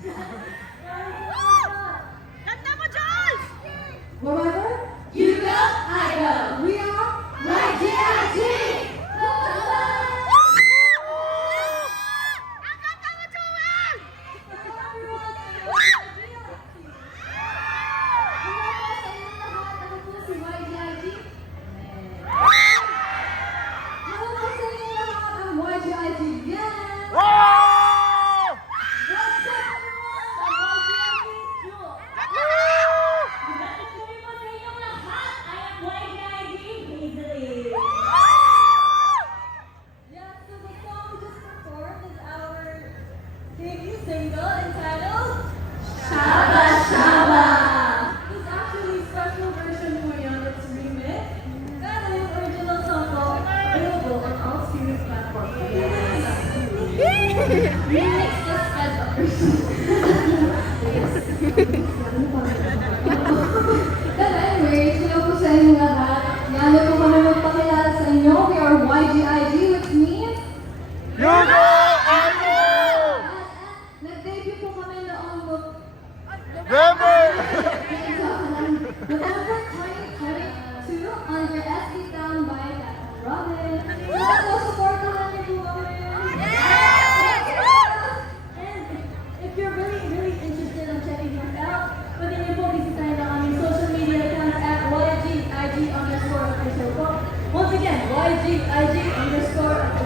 Ganda mo, Joyce! Wherever you go, I go. We are YGIG! Ang ganda mo, Joel! Single entitled Shaba Shaba. It's actually a special version mo yan. It's remix. Pero yung original song ko, available on all streaming platforms. Remix just as a version. But anyways, hello po sa inyo lahat. Yan po kami magpakilala sa inyo. We are YGIG, which means Yugo! nag-debut po kami noong November! November 2022 under SB Town by Captain Robin. So, supportahan niyo po kami. And if you're really interested in checking us out, pwede niyo po bisitahin ang aming social media accounts at YGIG_official po. Once again, YGIG_official.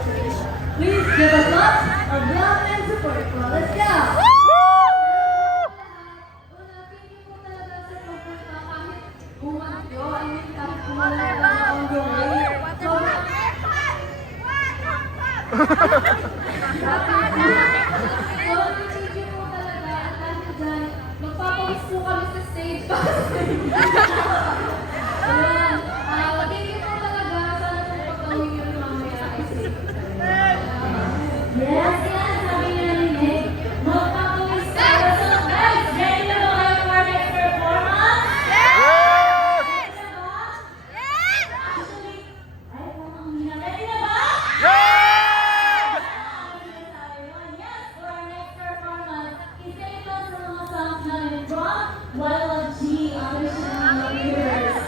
Please give us lots of love and support po. Let's go! Magpapawis po kami sa stage pa. Ayan. Thank you po talaga. Sana po pagkawin nyo rin mamaya ay safe. Yes, yes. Sabi nga ni Nick. Magpapawis ka. So guys, ready na ba kayo for our next performance? Ready na ba? Actually, ay, ang hina. Ready na ba? Yes, for our next performance, isay ito sa mga songs namin from Wild G Understand the Universe.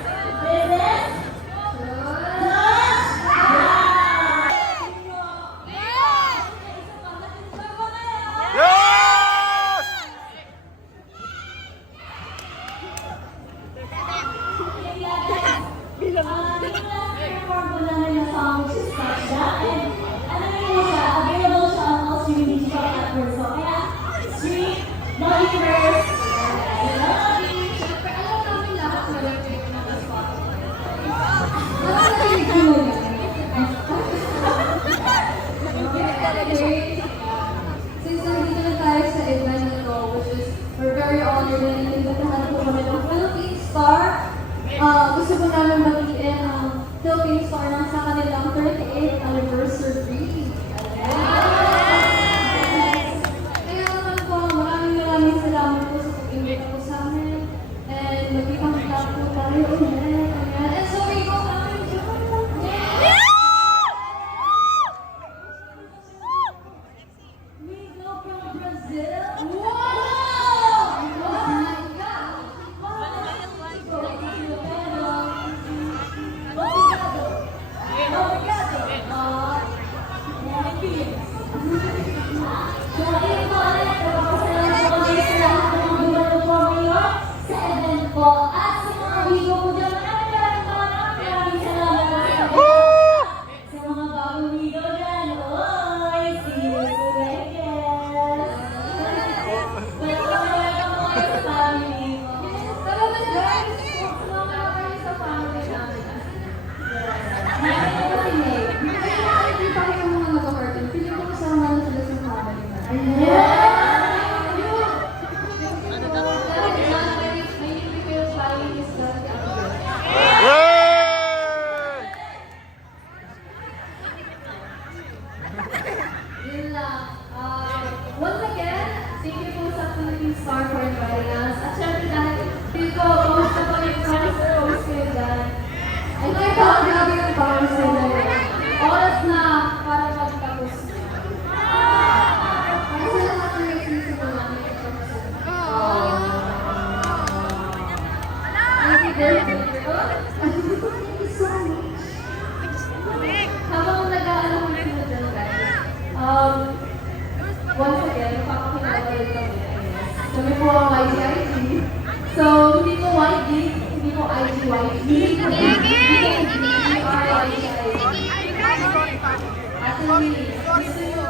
This is since nandito na tayo sa event na to, which is, we're very honored na inimbitahan po kami ng Philippine Star. Gusto po namin batiin ang Philippine Star ng sa kanilang 38th anniversary. Kaya naman po, maraming salamat po sa pag-imbita po sa amin. And magkikita po tayo ulit. And so we go kami dyan. We go from Brazil. Wow! Oh my God! Yun lang. Once again, thank you po sa Philippine Star for inviting us. At syempre dahil feel ko, kamusta pa rin sa host kayo dyan. Ay, kaya po, grabe yung bawang sa inyo. Oras na para magtapos. Kasi lahat ng exist po namin ito. So, hindi po YG, hindi po IGY. Hindi po YG. Ate Lee, gusto nyo